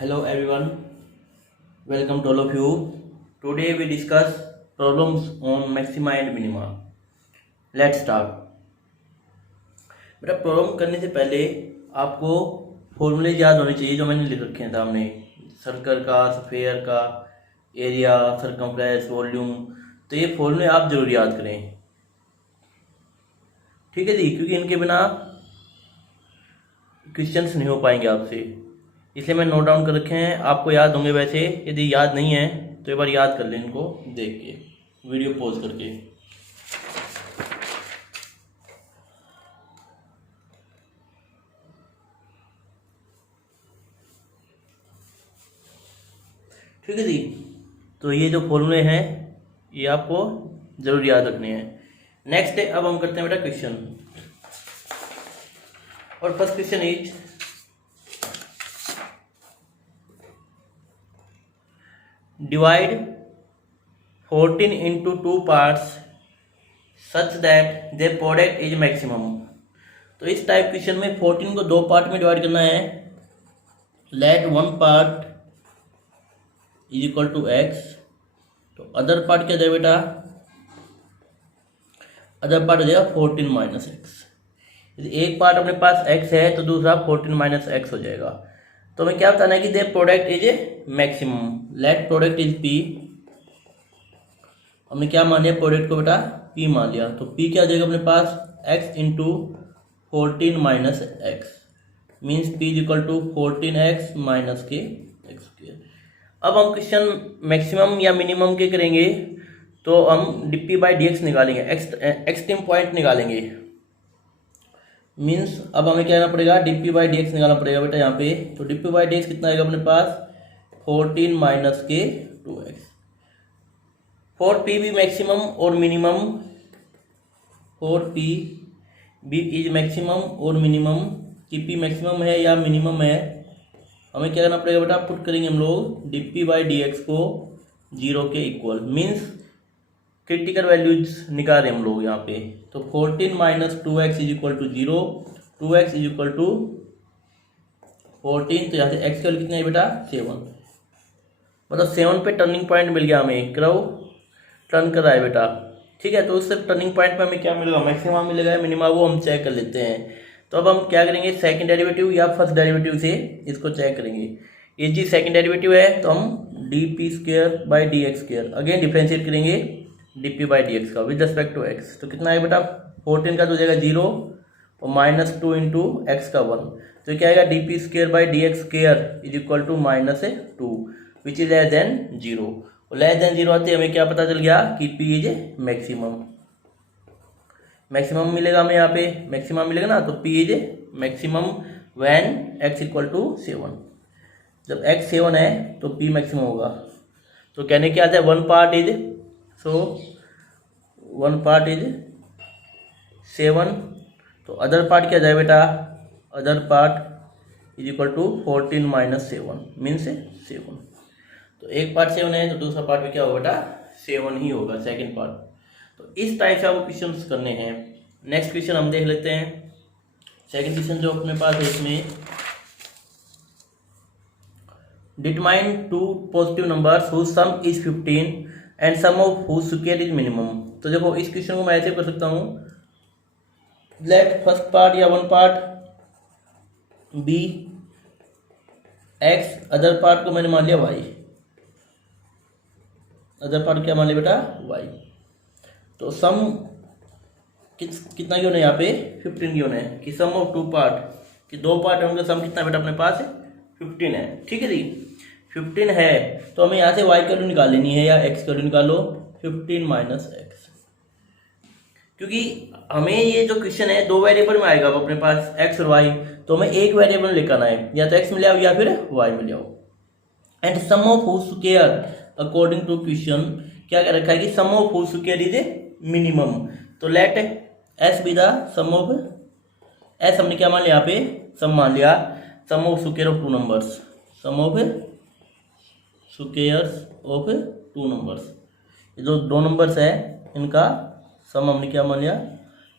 Hello everyone, welcome to all of you. Today we discuss problems on maxima and minima. Let's start. मेरा problem करने से पहले आपको फॉर्मूले याद होने चाहिए जो मैंने लिख रखे हैं सामने। सर्कल का, स्फीयर का, एरिया, सर्कमफ्रेंस, वॉल्यूम, तो ये फॉर्मूले आप जरूर याद करें, ठीक है जी, क्योंकि इनके बिना क्वेश्चंस नहीं हो पाएंगे आपसे, इसलिए मैं नोट डाउन कर रखे हैं। आपको याद होंगे वैसे, यदि याद नहीं है तो एक बार याद कर लें इनको देख के, वीडियो पॉज करके। ठीक है जी, तो ये जो फॉर्मूले हैं ये आपको जरूर याद रखने हैं। नेक्स्ट है, अब हम करते हैं बेटा क्वेश्चन, और first question is divide 14 into 2 parts such that their product is maximum। तो इस टाइप क्वेश्चन में 14 को दो पार्ट में डिवाइड करना है। Let one part is equal to x, तो अदर पार्ट क्या जाए बेटा, अदर पार्ट हो जाएगा 14 माइनस एक्स। यदि एक पार्ट अपने पास x है तो दूसरा 14 माइनस एक्स हो जाएगा। तो हमें क्या बताना है कि the product is a maximum. Let product is p, हमने क्या मान लिया प्रोडक्ट को बेटा, p मान लिया, तो p क्या आ जाएगा अपने पास, x into 14 minus x, means p is equal to 14x minus के एक्स स्क्वायर। अब हम क्वेश्चन मैक्सिमम या मिनिमम के करेंगे तो हम डी बाई डी एक्स निकालेंगे, एक्सट्रीम पॉइंट निकालेंगे, मीन्स अब हमें क्या करना पड़ेगा, d P by D x निकालना पड़ेगा बेटा यहाँ पे। तो D P by D x कितना आएगा अपने पास, 14 माइनस के 2x। फॉर पी भी मैक्सिमम और minimum, for p be is maximum और मिनिमम, कि पी मैक्सिमम है या मिनिमम है, हमें क्या करना पड़ेगा बेटा, पुट करेंगे हम लोग D P by D x को 0 के इक्वल, मीन्स क्रिटिकल वैल्यूज निकाल रहे हम लोग यहाँ पे। तो 14 minus 2x is equal to 0, 2x is equal to 14, तो यहाँ से x की वैल्यू कितनी है बेटा, 7। मतलब 7 पे टर्निंग पॉइंट मिल गया हमें, कर्व टर्न कर रहा है बेटा, ठीक है। तो उससे टर्निंग पॉइंट पे हमें क्या मिलेगा, मैक्सिमम मिलेगा, मिनिमम वो हम चेक कर लेते हैं। तो अब हम क्या करेंगे, सेकंड डेरिवेटिव या फर्स्ट डेरिवेटिव से इसको चेक करेंगे। ये जी सेकंड डेरिवेटिव है तो हम D P square by D x square again differentiate करेंगे D P by D X का विद रिस्पेक्ट टू एक्स। तो कितना है बेटा, 14 का तो हो जाएगा 0 और माइनस 2 इंटू एक्स का 1, तो क्या आएगा, d P square by D x square is equal to minus 2 which is less than 0। और लेस देन 0 आते हमें क्या पता चल गया कि पी इज मैक्सिमम। मैक्सिमम मिलेगा हमें यहाँ पे, मैक्सिमम मिलेगा ना, तो p is maximum when x equal to 7। जब एक्स 7 है तो पी मैक्सिमम होगा। तो कहने क्या आता है, one part is, so one part is 7, तो अदर पार्ट क्या जाए बेटा, other part is equal to 14 minus 7 means 7। तो एक पार्ट 7 है तो दूसरा पार्ट भी क्या होगा बेटा, 7 ही होगा, सेकंड पार्ट। तो इस टाइप से आपको क्वेश्चन करने हैं। नेक्स्ट क्वेश्चन हम देख लेते हैं। सेकंड क्वेश्चन जो अपने पास है इसमें, determine two positive numbers whose sum is 15 and sum of whose square is minimum. तो देखो इस क्वेश्चन को मैं ऐसे कर सकता हूँ, लेट फर्स्ट पार्ट या one part be x, other part को मैंने मान लिया वाई, अदर पार्ट क्या मान लिया बेटा, वाई। तो सम कितना गिवन है यहाँ पे, 15 गिवन है, कि सम ऑफ टू पार्ट, कि दो पार्ट है उनका सम कितना बेटा अपने पास है, 15 है, ठीक है जी। 15 है तो हमें यहाँ से y की वैल्यू निकाल लेनी है या x की वैल्यू निकालो, 15 माइनस एक्स, क्योंकि हमें ये जो क्वेश्चन है दो वेरिएबल में आएगा अपने पास x और y, तो हमें एक वेरिएबल लेकर आना है, या तो x मिले आओ या फिर y मिले आओ। And sum of whose square according to question क्या कर रखा है कि sum of whose square is minimum. तो let s be the sum of s, हमने क्या मान लिया यहाँ पे, सम मान लिया, sum of square of two numbers, sum of squares of two numbers, ये जो दो नंबर्स है इनका सम हमने क्या मान लिया,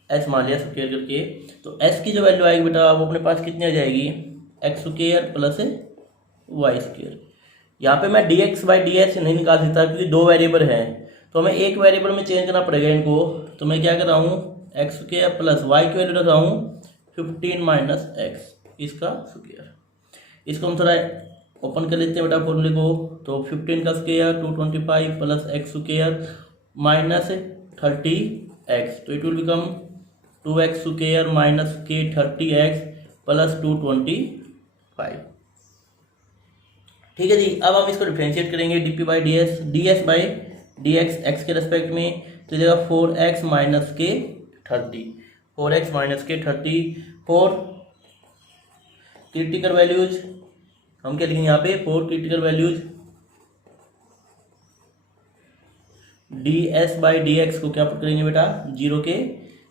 एस मान लिया स्क्वायर करके। तो एस की जो वैल्यू आएगी बेटा वो अपने पास कितनी आ जाएगी, x square plus y square. यहाँ पे मैं d x by D x नहीं निकाल सकता क्योंकि दो वेरिएबल हैं, तो हमें एक वेरिएबल में चेंज करना पड़ेगा इनको। तो मैं क्या कर रहा हूँ, एक्स स्क्वेयर प्लस वाई की वैल्यू रख रहा हूँ 15 माइनस एक्स, इसका स्क्वेयर। इसको हम थोड़ा ओपन कर लेते हैं बेटा फॉर्मूले को। तो 15 का square 225 plus x square minus 30x, तो it will become 2x square minus के 30x प्लस 225। ठीक है जी। अब हम इसको डिफ्रेंशिएट करेंगे D P by D S, D S by D x x के रेस्पेक्ट में, तो जगह 4x माइनस के 30, 4x माइनस के 30 फोर क्रिटिकल वैल्यूज हम क्या लिखेंगे यहाँ पे, 4 critical values D S by D x को क्या पुट करेंगे बेटा, 0 के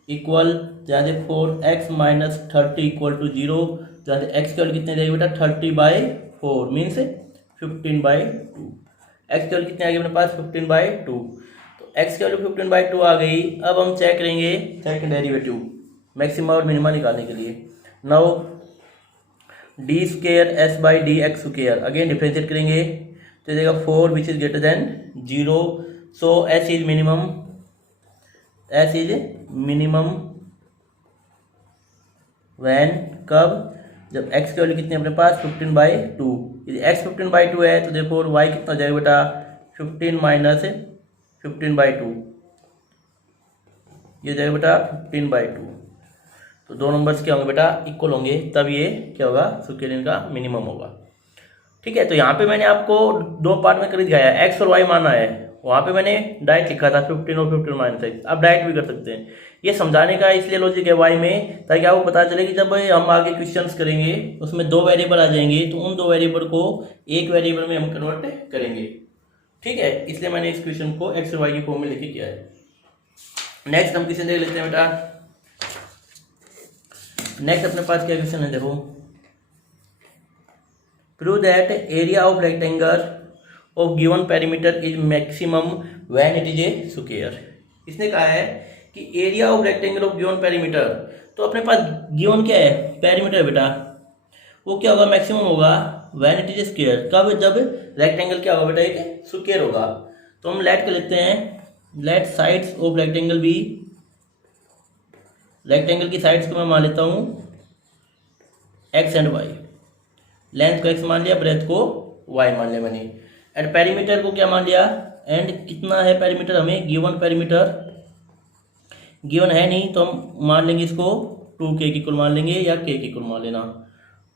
इक्वल, जहाँ से 4x माइनस 30 इक्वल टू 0, जहाँ से x की वैल्यू कितने जाएगी बेटा 30/4 मीन्स 15/2। x की वैल्यू कितने आ गई अपने पास 15/2, तो x की वैल्यू 15/2 आ गई। अब हम चेक करेंगे सेकंड डेरिवेटिव मैक्सिमा और मिनिमा निकालने के लिए। Now D square S by D x square, again differentiate करेंगे तो देगा 4 which is greater than 0, so S is minimum, S is minimum when, कब, जब x की वैल्यू कितनी है अपने पास 15/2। यदि x 15/2 है तो देखो y कितना हो जाएगा बेटा 15 माइनस 15/2, ये जाएगा बेटा 15/2। तो दो नंबर्स क्या होंगे बेटा इक्वल होंगे, तब ये क्या होगा स्क्वायर इनका मिनिमम होगा। ठीक है, तो यहाँ पे मैंने आपको दो पार्ट में कर दिखाया, एक्स और वाई माना है, वहाँ पे मैंने डायरेक्ट लिखा था 15 और 15 माइनस एक्स, आप डायरेक्ट भी कर सकते हैं। ये समझाने का इसलिए लॉजिक है वाई में, ताकि आपको पता चले कि जब हम आगे क्वेश्चंस करेंगे उसमें दो वेरिएबल आ जाएंगे, तो उन दो वेरिएबल को एक वेरिएबल में हम कन्वर्ट करेंगे। ठीक है, इसलिए मैंने इस क्वेश्चन को एक्स और वाई की फॉर्म में लिखे किया है। नेक्स्ट हम क्वेश्चन देख लेते हैं बेटा। नेक्स्ट अपने पास क्या क्वेश्चन है, देखो, prove that area of rectangle of given perimeter is maximum when it is a square. इसने कहा है कि area of rectangle of given perimeter, तो अपने पास गिवन क्या है पेरीमीटर बेटा, वो क्या होगा मैक्सिमम होगा when it is a square, कब, जब रेक्टेंगल क्या होगा बेटा एक स्क्वायर होगा। तो हम लेट कर लेते हैं, let sides of rectangle be, rectangle की साइड्स को मैं मान लेता हूँ एक्स एंड वाई, लेंथ को एक्स मान लिया, ब्रेथ को वाई मान लिया मैंने, एंड पेरीमीटर को क्या मान लिया, एंड कितना है पेरीमीटर, हमें गिवन पेरीमीटर गिवन है नहीं, तो हम मान लेंगे इसको 2k के इक्वल मान लेंगे या k के इक्वल मान लेना।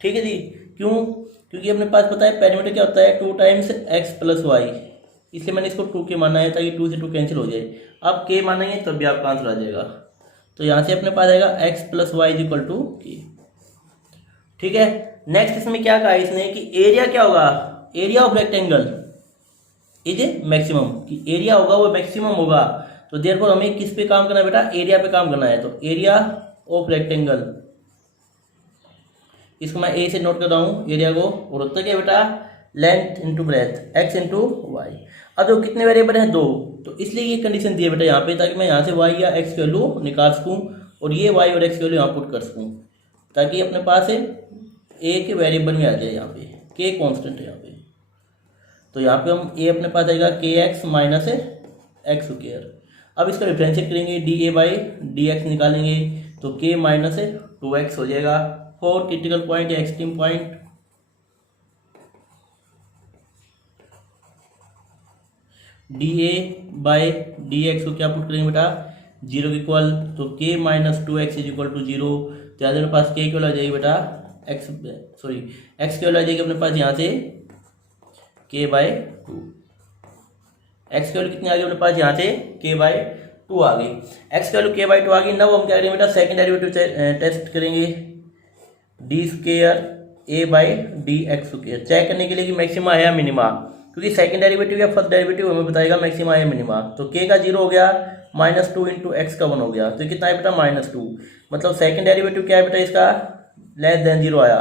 ठीक है जी, क्यों, क्योंकि अपने पास पता है पेरीमीटर क्या होता है 2 टाइम्स x प्लस वाई, इसलिए मैंने इसको 2k माना है ताकि 2 से 2 कैंसिल हो जाए। अब k मानेंगे तब भी आपका आंसर आ जाएगा, तो यहाँ से अपने पास आएगा x plus y is equal to k। ठीक है, नेक्स्ट इसमें क्या कहा है इसने कि एरिया क्या होगा, area of rectangle is maximum, कि एरिया होगा वो मैक्सिमम होगा, तो देयरफॉर हमें किस पे काम करना है बेटा, एरिया पे काम करना है। तो एरिया ऑफ रेक्टेंगल, इसको मैं ए से नोट कर रहा हूँ एरिया को, और होता क्या बेटा length into breadth x into y. अब जो कितने वेरिएबल हैं, दो, तो इसलिए ये कंडीशन दी है बेटा यहाँ पे, ताकि मैं यहाँ से वाई या एक्स की वैल्यू निकाल सकूँ और ये वाई और एक्स की वैल्यू यहाँ पुट कर सकूँ, ताकि अपने पास एक वेरिएबल में आ जाए, यहाँ पे के कांस्टेंट है यहाँ पे। तो यहाँ पे हम ए अपने पास आएगा के एक्स माइनस एक्स स्क्वायर। अब इसका डिफ्रेंशिएट करेंगे D A by D x निकालेंगे, तो के माइनस 2x हो जाएगा। 4 क्रिटिकल पॉइंट या extreme point, D A by D x को क्या पुट करेंगे बेटा 0 के इक्वल, तो k minus 2x is equal to 0, तो मेरे पास k की वैल्यू आ जाएगी बेटा x, सॉरी x की वैल्यू आ जाएगी अपने पास यहाँ से k/2, x की वैल्यू कितनी आ गई अपने पास यहाँ से k/2 आ गई, x की वैल्यू k/2 आ गई। नव हम क्या करेंगे बेटा सेकंड डेरिवेटिव टेस्ट करेंगे, d square a by D x square, check करने के लिए कि मैक्सिमा है या मिनिमा, क्योंकि सेकंड डेरिवेटिव या फर्स्ट डेरिवेटिव हमें बताएगा मैक्सिमा है मिनिमा। तो k का 0 हो गया, -2 इंटू एक्स का 1 हो गया, तो कितना है बेटा -2, मतलब सेकंड डेरिवेटिव क्या है बेटा इसका लेस देन 0 आया,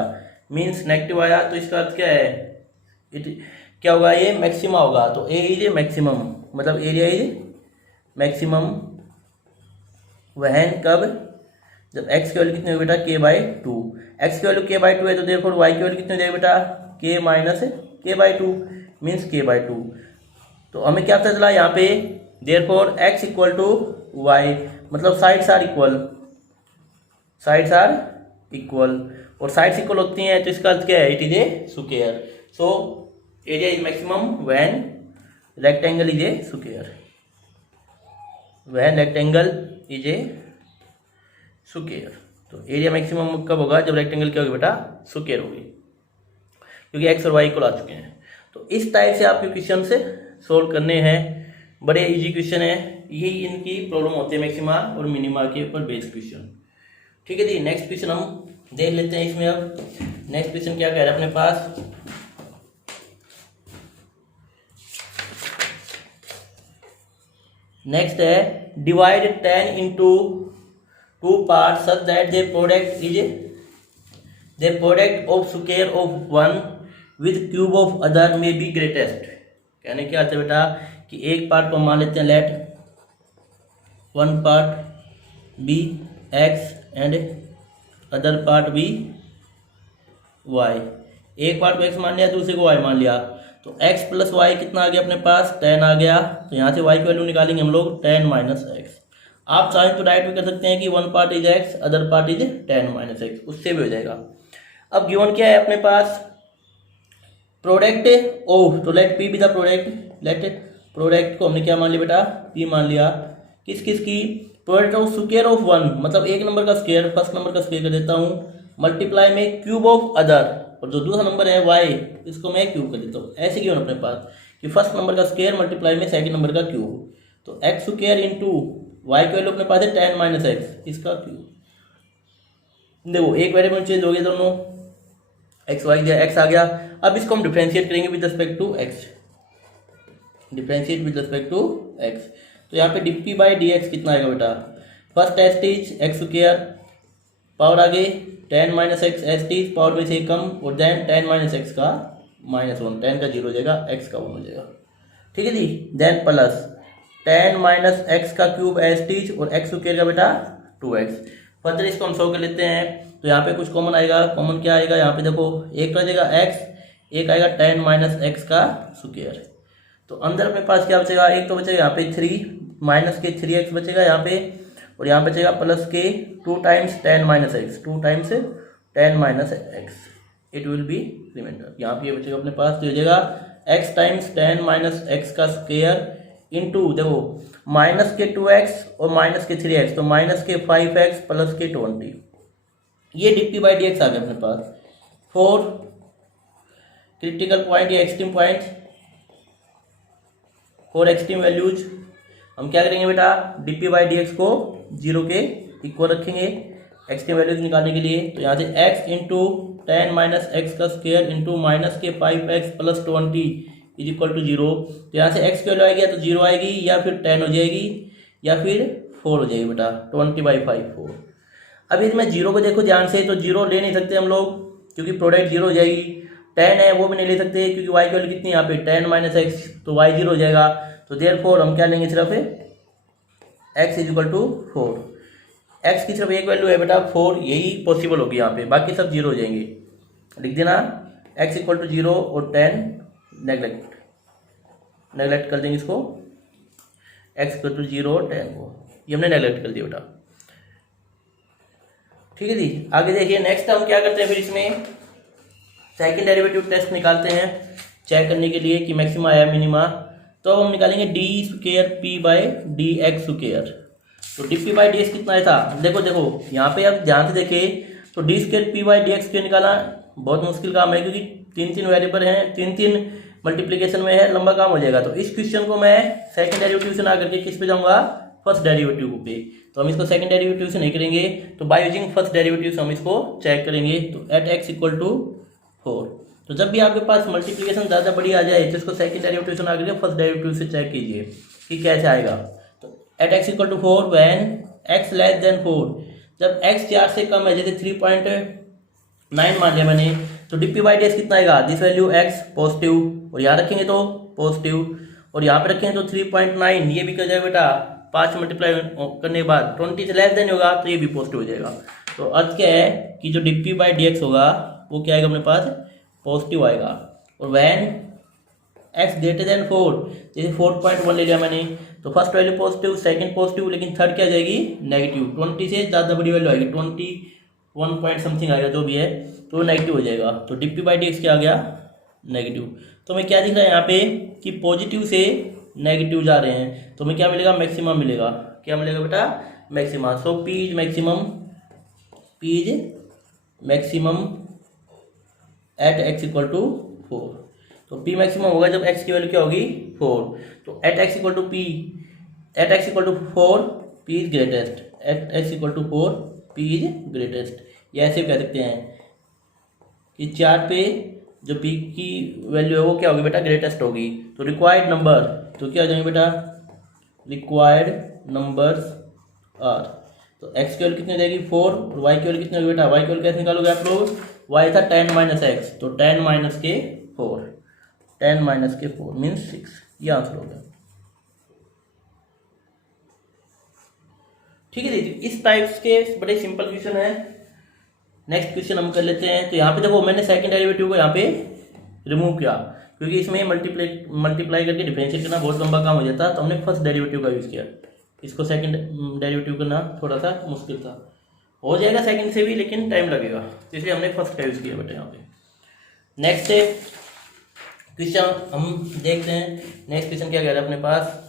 मीन्स नेगेटिव आया, तो इसका अर्थ क्या है, क्या होगा ये मैक्सिमा होगा। तो ए इज मैक्सिमम, मतलब एरिया इज मैक्सिमम वहन कब, जब x की वैल्यू कितनी होगी बेटा k/2, x की वैल्यू k/2 है, तो देयरफॉर y की वैल्यू कितनी हो जाएगी बेटा k minus k/2 means k/2। तो हमें क्या पता चला यहाँ पे, therefore x equal to Y, मतलब sides are equal, sides are equal, और साइड्स इक्वल होती हैं तो इसका अर्थ क्या है, it is a square. So area is maximum when rectangle is a square, when rectangle is a square. तो एरिया मैक्सिमम कब होगा, जब रेक्टेंगल क्या होगी बेटा, स्क्वायर होगी, क्योंकि एक्स और वाई इक्वल आ चुके हैं। तो इस टाइप से आपके क्वेश्चन से सोल्व करने हैं, बड़े इजी क्वेश्चन है, यही इनकी प्रॉब्लम होती है मैक्सिमा और मिनिमा के ऊपर बेस्ड क्वेश्चन। ठीक है जी, नेक्स्ट क्वेश्चन हम देख लेते हैं इसमें। अब नेक्स्ट क्वेश्चन क्या कह रहा है अपने पास, नेक्स्ट है divide 10 into 2 part such that the product of square of one with cube of other में बी ग्रेटेस्ट। कहने क्या आता है बेटा कि एक पार्ट को मान लेते हैं let one part be x and other part be y. एक पार्ट को एक्स मान लिया, दूसरे को वाई मान लिया, तो x प्लस वाई कितना आ गया अपने पास, 10 आ गया। तो यहाँ से y की वैल्यू निकालेंगे हम लोग 10 माइनस एक्स। आप चाहें तो डायरेक्ट भी कर सकते हैं कि one part is x, other part is 10 minus x, उससे भी हो जाएगा। अब गिवन क्या है अपने पास, प्रोडक्ट ऑफ, तो let p be the product, let product को हमने क्या मान लिया बेटा, p मान लिया, किस किस की, product of square of one, मतलब एक नंबर का स्क्वायर, फर्स्ट नंबर का स्क्वायर कर देता हूँ, मल्टीप्लाई में क्यूब ऑफ अदर, और जो दूसरा नंबर है y, इसको मैं क्यूब कर देता हूँ। ऐसे क्यों अपने पास कि फर्स्ट नंबर का स्क्वायर मल्टीप्लाई में सेकंड नंबर का क्यूब, तो एक्स स्क्वायर इंटू वाई की वैल्यू अपने पास है 10 माइनस एक्स, इसका क्यूब। देखो एक वेरिएबल चेंज हो गया दोनों, एक्स वाई दिया, एक्स आ गया। अब इसको हम डिफरेंशिएट करेंगे with respect to x, differentiate with respect to x. तो यहाँ पे डी बाई डी एक्स कितना आएगा बेटा, first test is x square, power आगे 10 minus x, S T power में से कम, और देन 10 माइनस एक्स का -1, 10 का 0 हो जाएगा, एक्स का 1 हो जाएगा। ठीक है जी, देन प्लस 10 माइनस एक्स का क्यूब एस टी, और एक्स स्क्वायर का बेटा 2x। फर्दर इसको हम सॉल्व कर लेते हैं, तो यहाँ पे कुछ कॉमन आएगा, कॉमन क्या आएगा यहाँ पे देखो, एक आ जाएगा x, एक आएगा 10 माइनस एक्स का स्क्वायर। तो अंदर अपने पास क्या बचेगा, एक तो बचेगा यहाँ पे 3 माइनस के 3x बचेगा यहाँ पे, और यहाँ बचेगा प्लस के 2 times 10 minus x, 2 times 10 minus x, it will be remainder. यहाँ पे ये बचेगा अपने पास, तो हो जाएगा x टाइम्स 10 माइनस एक्स का स्क्वायर इंटू देखो माइनस के 2x और माइनस के 3x, तो माइनस के 5x प्लस के 20, ये डी बाई डी एक्स आ गया अपने पास। 4 क्रिटिकल पॉइंट या एक्सट्रीम पॉइंट, 4 एक्सट्रीम वैल्यूज, हम क्या करेंगे बेटा, डी बाई डी एक्स को 0 के इक्वल रखेंगे एक्सट्रीम वैल्यूज निकालने के लिए। तो यहाँ से x इंटू 10 माइनस एक्स का स्क्वायर इंटू माइनस के 5x plus 20 is equal to 0। तो यहाँ से x की वैल्यू आएगी, या तो 0 आएगी, या फिर 10 हो जाएगी, या फिर 4 हो जाएगी बेटा, 20/5 4। अब इसमें 0 को देखो ध्यान से, तो 0 ले नहीं सकते हम लोग, क्योंकि प्रोडक्ट 0 हो जाएगी। 10 है वो भी नहीं ले सकते, क्योंकि y की वैल्यू कितनी यहाँ पे 10 माइनस एक्स, तो y 0 हो जाएगा। तो देयरफॉर हम क्या लेंगे, सिर्फ x is equal to 4। x की सिर्फ एक वैल्यू है बेटा 4, यही पॉसिबल होगी यहाँ पे, बाकी सब 0 हो जाएंगे। लिख देना x इक्वल टू 0 और 10 नेगलेक्ट कर देंगे इसको, x इक्वल टू 0 और 10 को, ये हमने नेगलेक्ट कर दिया बेटा। ठीक है जी, आगे देखिए नेक्स्ट हम क्या करते हैं, फिर इसमें सेकंड डेरिवेटिव टेस्ट निकालते हैं चेक करने के लिए कि मैक्सिमा आया मिनिमा। तो हम निकालेंगे D square P by D x square. तो D P by D x कितना आया था, देखो यहाँ पे आप ध्यान से देखें, तो D square P by D x square निकालना बहुत मुश्किल काम है, क्योंकि 3 वेरिएबल हैं, 3 मल्टीप्लीकेशन में है, लंबा काम हो जाएगा। तो इस क्वेश्चन को मैं सेकंड डेरिवेटिव से ना करके किस पे जाऊंगा, फर्स्ट डेरिवेटिव पे। तो हम इसको सेकंड डेरिवेटिव से नहीं करेंगे, तो बाय यूजिंग फर्स्ट डेरिवेटिव से हम इसको चेक करेंगे। तो एट एक्स इक्वल टू 4, तो जब भी आपके पास मल्टीप्लिकेशन ज़्यादा बड़ी आ जाए तो इसको सेकंड डेरिवेटिव से ना करके फर्स्ट डेरिवेटिव से चेक कीजिए कि कैसे आएगा। तो at x equal to 4 when x less than 4, जब एक्स 4 से कम है, जैसे 3.9 मान लिया मैंने, तो D P by D x कितना आएगा, दिस वैल्यू एक्स पॉजिटिव, और यहाँ रखेंगे तो पॉजिटिव, और यहाँ पे रखेंगे तो 3.9, ये भी कर जाएगा बेटा 5 मल्टीप्लाई करने के बाद 20 से लेस देन होगा, तो ये भी पॉजिटिव हो जाएगा। तो अर्थ क्या है कि जो D P by D x होगा वो क्या आएगा अपने पास पॉजिटिव आएगा। और वैन x ग्रेटर देन 4, जैसे 4.1 ले लिया मैंने, तो first value positive, second positive, लेकिन थर्ड क्या आ जाएगी नेगेटिव। 20 से ज़्यादा बड़ी वैल्यू आएगी, 21 पॉइंट समथिंग आएगा जो भी है, तो वो नेगेटिव हो जाएगा। तो dp/dx क्या आ गया नेगेटिव। तो हमें क्या दिख रहा है यहाँ पे कि पॉजिटिव से नेगेटिव जा रहे हैं, तो हमें क्या मिलेगा मैक्सिमम मिलेगा। क्या मिलेगा बेटा maximum. So p is maximum at x equal to 4। तो p मैक्सिमम होगा जब x की वैल्यू क्या होगी 4। तो at x equal to 4 p is greatest, at x equal to 4 p is greatest. या ऐसे कह सकते हैं कि चार्ट पे जो p की वैल्यू है वो क्या होगी बेटा ग्रेटेस्ट होगी। तो रिक्वायर्ड नंबर, तो क्या हो जाएंगे बेटा रिक्वायर्ड नंबर्स आर, तो x की वैल्यू कितनी हो जाएगी 4 और y की वैल्यू कितनी होगी बेटा, y की वैल्यू कैसे निकालोगे आप लोग, y था 10 - x, तो 10 - के 4, 10 - के 4 मीन्स 6। ये आंसर हो गया। ठीक है दीदी, इस टाइप्स के बड़े सिंपल क्वेश्चन है। नेक्स्ट क्वेश्चन हम कर लेते हैं। तो यहाँ पे देखो मैंने सेकंड डेरिवेटिव को यहाँ पे रिमूव किया, क्योंकि इसमें मल्टीप्लाई करके डिफरेंशिएट करना बहुत लंबा काम हो जाता, तो हमने फर्स्ट डेरिवेटिव का यूज़ किया। इसको सेकंड डेरिवेटिव करना थोड़ा सा मुश्किल था, हो जाएगा सेकंड से भी लेकिन टाइम लगेगा, तो इसलिए हमने फर्स्ट का यूज़ किया बेटा यहाँ पे। नेक्स्ट क्वेश्चन हम देखते हैं। नेक्स्ट क्वेश्चन क्या कह रहा है अपने पास,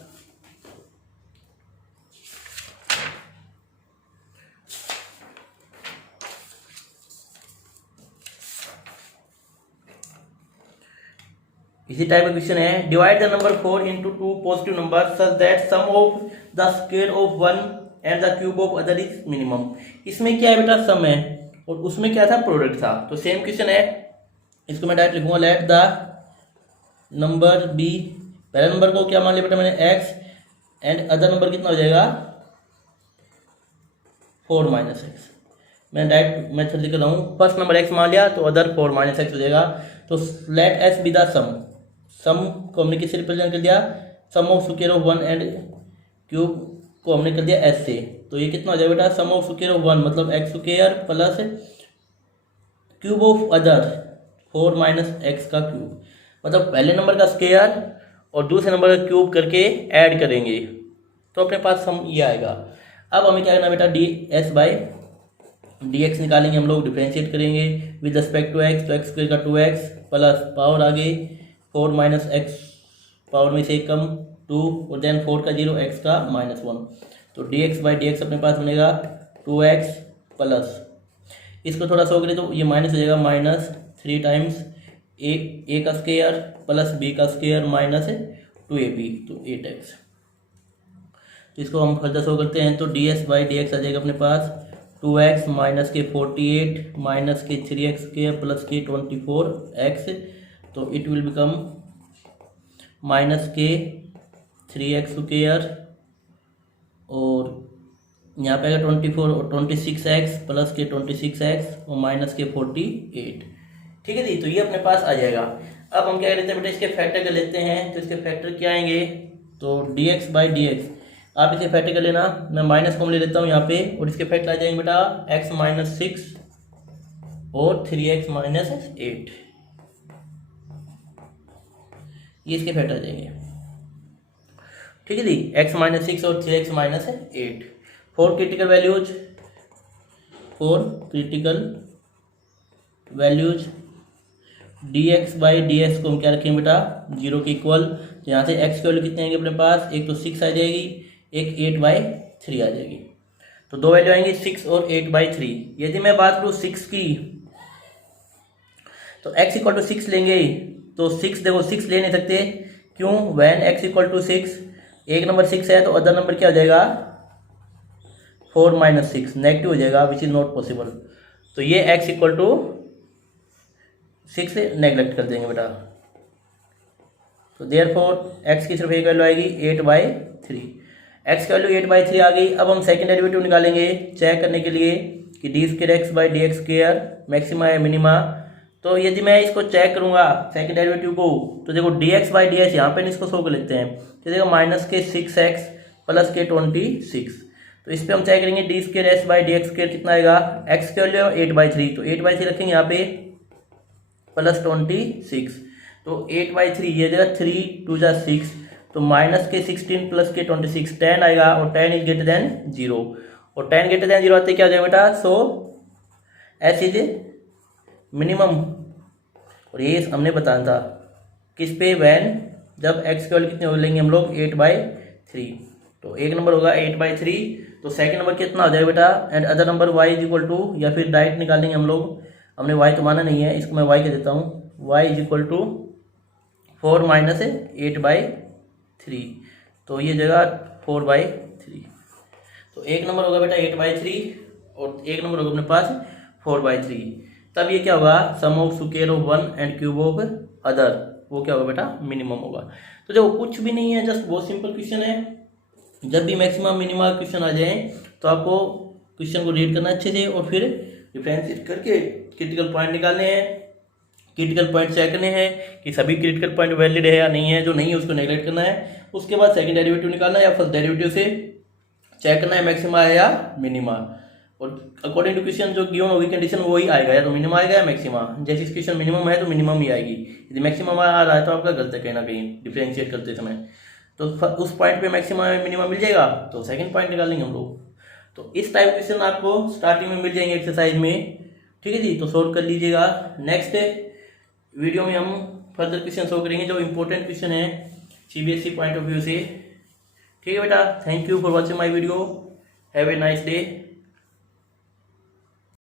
इसी टाइप का क्वेश्चन है। Divide the number 4 into 2 positive number such that sum of the square of 1 and the cube of other is minimum. इसमें क्या है बेटा सम है और उसमें क्या था प्रोडक्ट था। तो सेम क्वेश्चन है, इसको मैं डायरेक्ट लिखूंगा लेट द नंबर बी, पहले नंबर को क्या मान लिया बेटा मैंने x एंड अदर नंबर कितना हो जाएगा 4 - x। मैं डायरेक्ट मेथड लिख रहा हूँ, फर्स्ट नंबर x मान लिया तो अदर 4 - x हो जाएगा। तो let s be the sum को हमने किससे रिप्रेजेंट कर दिया, sum of square of 1 and cube को हमने कर दिया s से। तो ये कितना हो जाएगा बेटा सम ऑफ स्क्वायर ऑफ 1 मतलब x square plus cube of other 4 - x का क्यूब, मतलब पहले नंबर का स्क्वायर और दूसरे नंबर का क्यूब करके ऐड करेंगे तो अपने पास सम ये आएगा। अब हमें क्या करना बेटा ds/dx निकालेंगे हम लोग, डिफरेंशिएट करेंगे विद रिस्पेक्ट टू x, तो x स्क्वायर का 2x प्लस पावर आगे 4 - x पावर में से कम 2 और देन 4 का 0 x का -1। तो dx/dx अपने पास बनेगा 2x प्लस, इसको थोड़ा सा हो गया तो ये माइनस हो जाएगा -3 टाइम्स a का स्क्वायर प्लस b का स्क्वायर माइनस 2ab, तो 8x। तो इसको हम फर्दर शो करते हैं, तो ds/dx आ जाएगा अपने पास 2x माइनस के 48 माइनस के 3x स्क्वायर प्लस के 24x, तो इट विल बिकम माइनस के 3x स्क्वायर और यहाँ पे आएगा 24 और 26x प्लस के 26x और माइनस के 48। ठीक है जी, तो ये अपने पास आ जाएगा। अब हम क्या कर लेते हैं बेटा इसके फैक्टर कर लेते हैं। तो इसके फैक्टर क्या आएंगे, तो dx/dx आप इसे फैक्टर कर लेना, मैं माइनस कॉमन ले लेता हूँ यहाँ पे, और इसके फैक्टर आ जाएंगे बेटा x - 6 और 3x - 8, ये इसके फैक्टर आ जाएंगे। ठीक है जी, x - 6 और 3x - 8। Four critical values dx/dx को हम क्या रखेंगे बेटा 0 के इक्वल। तो यहाँ से x की वैल्यू कितनी आएंगे अपने पास, एक तो 6 आ जाएगी, एक 8/3 आ जाएगी। तो दो वैल्यू आएंगी 6 और 8/3। यदि मैं बात करूँ 6 की, तो x = 6 लेंगे, तो 6 देखो 6 ले नहीं सकते, क्यों, वैन x = 6, एक नंबर 6 है तो अदर नंबर क्या हो जाएगा 4 - 6 नेगेटिव हो जाएगा, विच इज नॉट पॉसिबल। तो ये x = 6 नेगलेक्ट कर देंगे बेटा। तो देयरफॉर x की सिर्फ एक वैल्यू आएगी 8/3, x की वैल्यू 8/3 आ गई। अब हम सेकंड डेरिवेटिव निकालेंगे चेक करने के लिए कि d²x/dx² मैक्सिमा है मिनिमा। तो यदि मैं इसको चेक करूंगा सेकंड डेरिवेटिव को, तो देखो dx/ds यहाँ पे इसको शो कर लेते हैं, तो देखो माइनस के 6x प्लस के 26। तो इस पर हम चेक करेंगे d²s/dx² कितना आएगा, x की वैल्यू 8/3, तो 8/3 रखेंगे यहाँ पे प्लस 26, तो 8/3 ये जगह 3 2 जा 6, तो माइनस के 16 प्लस के 26 10 आएगा, और 10 इज ग्रेटर देन 0, और 10 ग्रेटर देन 0 आते क्या हो जाएगा बेटा, सो एस इज मिनिमम। और ये हमने बताना था किस पे, वैन जब एक्स की वैल्यू कितने हो लेंगे हम लोग 8/3, तो एक नंबर होगा 8/3। तो सेकंड नंबर कितना हो जाएगा बेटा, and other number y is equal to, या फिर डायरेक्ट निकालेंगे हम लोग, हमने y तो माना नहीं है, इसको मैं y कह देता हूँ, y is equal to 4 minus 8/3, तो ये जगह 4/3। तो एक नंबर होगा बेटा 8/3 और एक नंबर होगा अपने पास 4/3। तब ये क्या होगा, sum of square of 1 and cube of other, वो क्या होगा बेटा, मिनिमम होगा। तो जब कुछ भी नहीं है, जस्ट बहुत सिंपल क्वेश्चन है। जब भी मैक्सिमम मिनिमम क्वेश्चन आ जाए तो आपको क्वेश्चन को रीड करना अच्छे से, और फिर डिफरेंशिएट करके क्रिटिकल पॉइंट निकालने हैं, क्रिटिकल पॉइंट चेक करने हैं कि सभी क्रिटिकल पॉइंट वैलिड है या नहीं है, जो नहीं है उसको नेगलेक्ट करना है। उसके बाद सेकंड डेरिवेटिव निकालना है, या फर्स्ट डेरिवेटिव से चेक करना है मैक्सिमा है या मिनिमा, और अकॉर्डिंग टू क्वेश्चन जो गिवन होगी कंडीशन वही आएगा, या तो मिनिमा आएगा या मैक्सिमा। जैसे इस क्वेश्चन मिनिमम है तो मिनिमम ही आएगी, यदि मैक्सिमम आ रहा है तो आपका गलत है कहीं ना कहीं डिफरेंशिएट करते समय। तो उस पॉइंट पे मैक्सिमम मिनिमम मिल जाएगा तो सेकंड पॉइंट निकालेंगे हम लोग। तो इस टाइप क्वेश्चन आपको स्टार्टिंग में मिल जाएंगे एक्सरसाइज में, ठीक है जी। तो सोल्व कर लीजिएगा। नेक्स्ट वीडियो में हम फर्दर क्वेश्चन सोल्व करेंगे जो इंपॉर्टेंट क्वेश्चन है सीबीएसई पॉइंट ऑफ व्यू से, ठीक है बेटा। Thank you for watching my video, have a nice day.